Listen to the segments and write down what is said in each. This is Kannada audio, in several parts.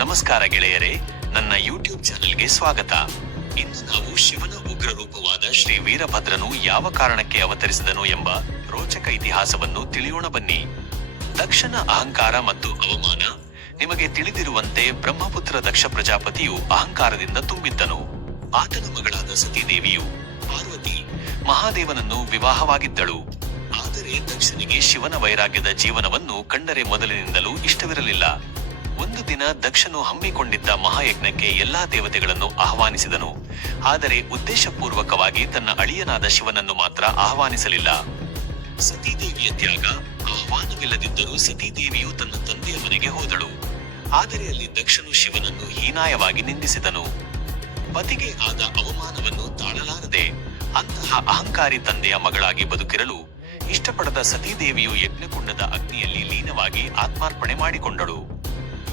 ನಮಸ್ಕಾರ ಗೆಳೆಯರೇ, ನನ್ನ ಯೂಟ್ಯೂಬ್ ಚಾನೆಲ್ಗೆ ಸ್ವಾಗತ. ಇಂದು ನಾವು ಶಿವನ ಉಗ್ರ ರೂಪವಾದ ಶ್ರೀ ವೀರಭದ್ರನು ಯಾವ ಕಾರಣಕ್ಕೆ ಅವತರಿಸಿದನು ಎಂಬ ರೋಚಕ ಇತಿಹಾಸವನ್ನು ತಿಳಿಯೋಣ ಬನ್ನಿ. ದಕ್ಷನ ಅಹಂಕಾರ ಮತ್ತು ಅವಮಾನ. ನಿಮಗೆ ತಿಳಿದಿರುವಂತೆ ಬ್ರಹ್ಮಪುತ್ರ ದಕ್ಷ ಪ್ರಜಾಪತಿಯು ಅಹಂಕಾರದಿಂದ ತುಂಬಿದ್ದನು. ಆತನ ಮಗಳಾದ ಸತೀದೇವಿಯು ಪಾರ್ವತಿ ಮಹಾದೇವನನ್ನು ವಿವಾಹವಾಗಿದ್ದಳು. ಆದರೆ ದಕ್ಷನಿಗೆ ಶಿವನ ವೈರಾಗ್ಯದ ಜೀವನವನ್ನು ಕಂಡರೆ ಮೊದಲಿನಿಂದಲೂ ಇಷ್ಟವಿರಲಿಲ್ಲ. ಒಂದು ದಿನ ದಕ್ಷನು ಹಮ್ಮಿಕೊಂಡಿದ್ದ ಮಹಾಯಜ್ಞಕ್ಕೆ ಎಲ್ಲಾ ದೇವತೆಗಳನ್ನು ಆಹ್ವಾನಿಸಿದನು. ಆದರೆ ಉದ್ದೇಶಪೂರ್ವಕವಾಗಿ ತನ್ನ ಅಳಿಯನಾದ ಶಿವನನ್ನು ಮಾತ್ರ ಆಹ್ವಾನಿಸಲಿಲ್ಲ. ಸತೀದೇವಿಯ ತ್ಯಾಗ. ಆಹ್ವಾನವಿಲ್ಲದಿದ್ದರೂ ಸತೀದೇವಿಯು ತನ್ನ ತಂದೆಯ ಮನೆಗೆ ಹೋದಳು. ಆದರೆ ಅಲ್ಲಿ ದಕ್ಷನು ಶಿವನನ್ನು ಹೀನಾಯವಾಗಿ ನಿಂದಿಸಿದನು. ಪತಿಗೆ ಆದ ಅವಮಾನವನ್ನು ತಾಳಲಾರದೆ ಅಂತಹ ಅಹಂಕಾರಿ ತಂದೆಯ ಮಗಳಾಗಿ ಬದುಕಿರಲು ಇಷ್ಟಪಡದ ಸತೀದೇವಿಯು ಯಜ್ಞಕುಂಡದ ಅಗ್ನಿಯಲ್ಲಿ ಲೀನವಾಗಿ ಆತ್ಮಾರ್ಪಣೆ ಮಾಡಿಕೊಂಡಳು.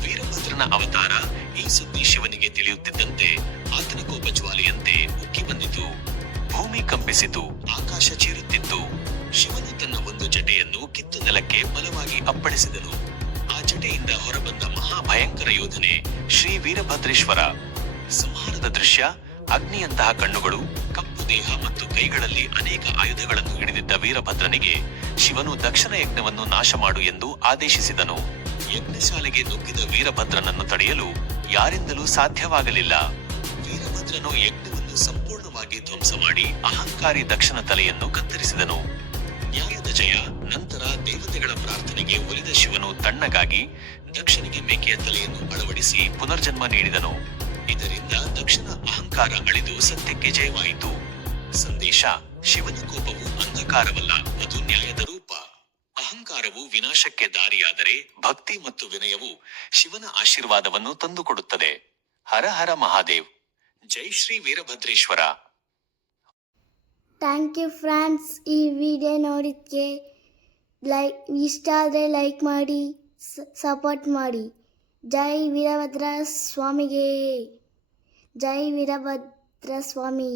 ವೀರಭದ್ರನ ಅವತಾರ. ಈ ಸುದ್ದಿ ಶಿವನಿಗೆ ತಿಳಿಯುತ್ತಿದ್ದಂತೆ ಆತನ ಕೋಪ ಜ್ವಾಲೆಯಂತೆ ಉಕ್ಕಿ ಬಂದಿತು. ಭೂಮಿ ಕಂಪಿಸಿತು, ಆಕಾಶ ಚೀರುತ್ತಿತ್ತು. ಶಿವನು ತನ್ನ ಒಂದು ಜಟೆಯನ್ನು ಕಿತ್ತು ನೆಲಕ್ಕೆ ಬಲವಾಗಿ ಅಪ್ಪಳಿಸಿದನು. ಆ ಜಟೆಯಿಂದ ಹೊರಬಂದ ಮಹಾಭಯಂಕರ ಯೋಧನೆ ಶ್ರೀ ವೀರಭದ್ರೇಶ್ವರ. ಸಂಹಾರದ ದೃಶ್ಯ. ಅಗ್ನಿಯಂತಹ ಕಣ್ಣುಗಳು, ಕಪ್ಪು ದೇಹ ಮತ್ತು ಕೈಗಳಲ್ಲಿ ಅನೇಕ ಆಯುಧಗಳನ್ನು ಹಿಡಿದಿದ್ದ ವೀರಭದ್ರನಿಗೆ ಶಿವನು ದಕ್ಷನ ಯಜ್ಞವನ್ನು ನಾಶ ಮಾಡು ಎಂದು ಆದೇಶಿಸಿದನು. ಯಜ್ಞಶಾಲೆಗೆ ನುಗ್ಗಿದ ವೀರಭದ್ರನನ್ನು ತಡೆಯಲು ಯಾರಿಂದಲೂ ಸಾಧ್ಯವಾಗಲಿಲ್ಲ. ವೀರಭದ್ರನು ಯಜ್ಞವನ್ನು ಸಂಪೂರ್ಣವಾಗಿ ಧ್ವಂಸ ಮಾಡಿ ಅಹಂಕಾರಿ ದಕ್ಷನ ತಲೆಯನ್ನು ಕತ್ತರಿಸಿದನು. ನ್ಯಾಯದ ಜಯ. ನಂತರ ದೇವತೆಗಳ ಪ್ರಾರ್ಥನೆಗೆ ಒಲಿದ ಶಿವನು ತಣ್ಣಗಾಗಿ ದಕ್ಷನಿಗೆ ಮೇಕೆಯ ತಲೆಯನ್ನು ಅಳವಡಿಸಿ ಪುನರ್ಜನ್ಮ ನೀಡಿದನು. ಇದರಿಂದ ದಕ್ಷನ ಅಹಂಕಾರ ಅಳಿದು ಸತ್ಯಕ್ಕೆ ಜಯವಾಯಿತು. ಸಂದೇಶ: ಶಿವನ ಕೋಪವು ಅಂಧಕಾರವಲ್ಲ, ಅದು ನ್ಯಾಯದ ರೂಪ. ಅಹಂಕಾರವು ವಿನಾಶಕ್ಕೆ ದಾರಿಯಾದರೆ ಭಕ್ತಿ ಮತ್ತು ವಿನಯವು ಶಿವನ ಆಶೀರ್ವಾದವನ್ನು ತಂದುಕೊಡುತ್ತದೆ. ಹರ ಹರ ಮಹಾದೇವ್. ಜೈ Shri Veerabhadreshwara. Thank you friends. ಈ ವಿಡಿಯೋ ನೋಡಿದ್ಕೆ ಇಷ್ಟ ಆದರೆ ಲೈಕ್ ಮಾಡಿ, ಸಪೋರ್ಟ್ ಮಾಡಿ. ಜೈ ವೀರಭದ್ರ ಸ್ವಾಮಿಗೆ. ಜೈ ವೀರಭದ್ರ ಸ್ವಾಮಿ.